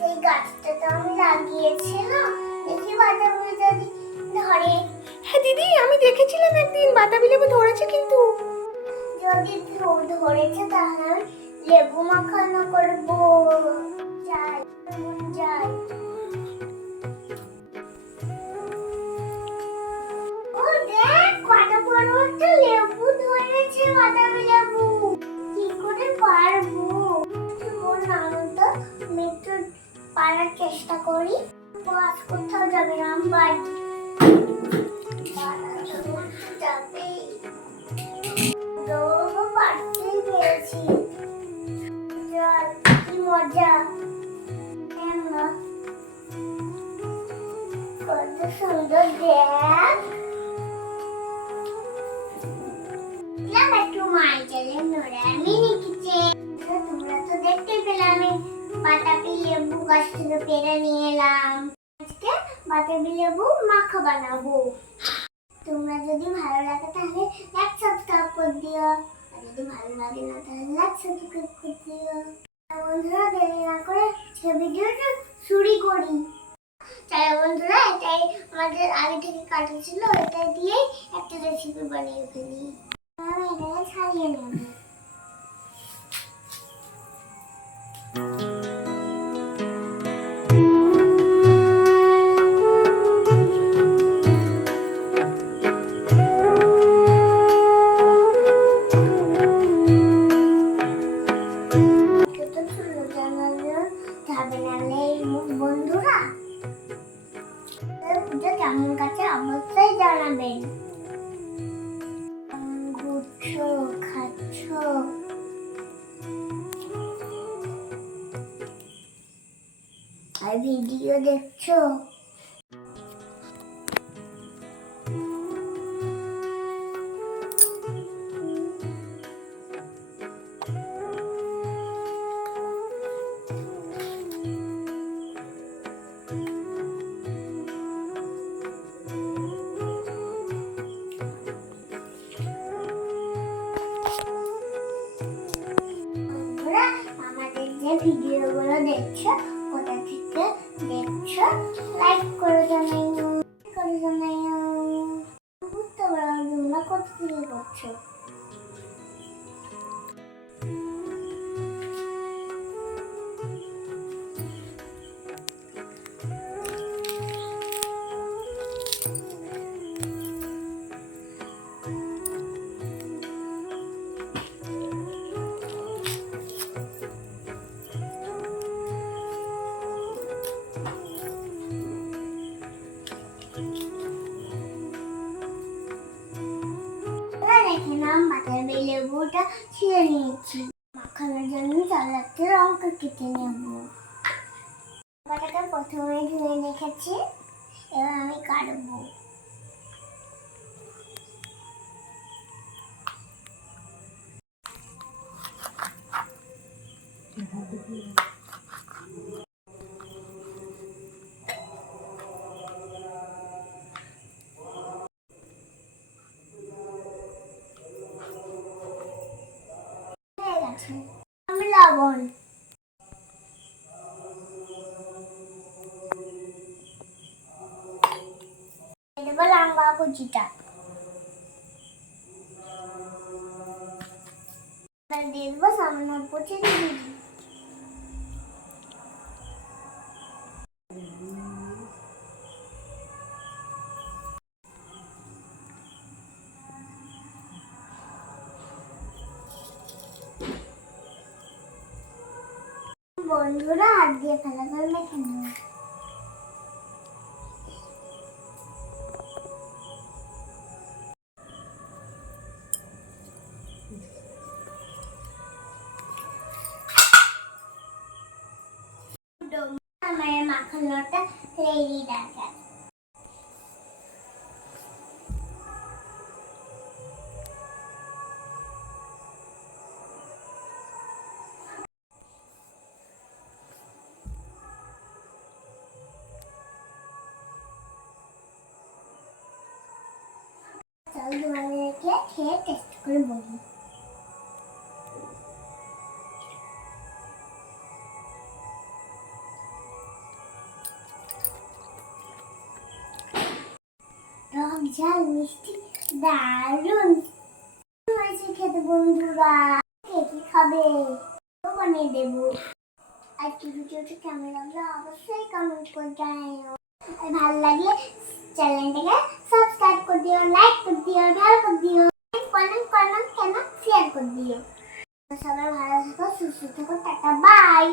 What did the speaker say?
সেই গাছটা তো আমি লাগিয়েছিলাম, দেখি বাতাবি যদি ধরে। হ্যাঁ দিদি, আমি দেখেছিলাম একদিন বাতাবি লেবু ধরেছে কিন্তু। যদি ধরেছে তাহলে আমি লেবু মাখানো করবো। যাই যাই। ও দেখ কত বড় একটা লেবু ধরেছে, বাতাবি লেবু। কি করে পারবো? বল না তো, আমি একটু পারার চেষ্টা করি। বাস কোথাও যাবে না, আমি বাড়ি যাবে। পারতেই পেরেছি। চল, কি মজা। কত সুন্দর দেখ। একটু মাই চলে নোড়া মিনি কিচেন। তোমরা তো দেখতে পেলে আমি বাতাবি লেবু গাছ থেকে পেড়ে নিয়ে এলাম। আজকে বাতাবি লেবু মাখা বানাবো। তোমরা যদি ভালো লাগে তাহলে লাইক সাবস্ক্রাইব করে দিও, আর যদি ভালো লাগে না তাহলে লাইক সাবস্ক্রাইব করে দিও। বন্ধুরা দেরি না করে ভিডিওটা শুরু করি। চলো বন্ধুরা, এটাই আমাদের আগে থেকে কাটা ছিল, এটা দিয়ে একটা রেসিপি বানিয়ে ফেলি। আমি এটাকে ছাড়িয়ে নেব। বন্ধুরা কেমন কাছে অবশ্যই জানাবেন। ঘুরছো, খাচ্ছো, আর ভিডিও দেখছো। আমাদের যে ভিডিওগুলো দেখছো কোথা থেকে দেখছো লাইক করে জানাইও, বুঝতে পারো তোমরা কোথা থেকে করছো। দেখে নাম বাতাবি লেবুটা ছিঁড়ে নিয়েছি। মাখানোর জন্য চালাতে লঙ্কা কেটে নেব। লঙ্কাটাকে প্রথমে ধুয়ে রেখেছি, এবার আমি কাটবো। আমি লবণ দেবো, লঙ্কা কুচিটা দিয়ে দেবো, সামান্য কুচি দিয়ে দিই। বন্ধুরা হাত দিয়ে ফেলা করে মেখে নেব। আমার মাখানোটা রেডি দেখা। চল তোমাদেরকে খেয়ে টেস্ট করে বলি। ঝাল মিষ্টি দারুণ হয়েছে খেতে বন্ধুরা। কে কি খাবে তো বানিয়ে দেবো। আর কি ভিডিওটা কেমন লাগলো অবশ্যই কমেন্ট করে জানাও। আর ভালো লাগলে চ্যানেলটাকে সাবস্ক্রাইব করে দিও, লাইক করে দিও, ভালো করে দিও, কমেন্ট কেন শেয়ার করে দিও। সবাই ভালো থাকো, সুস্থ থাকো, টাটা বাই।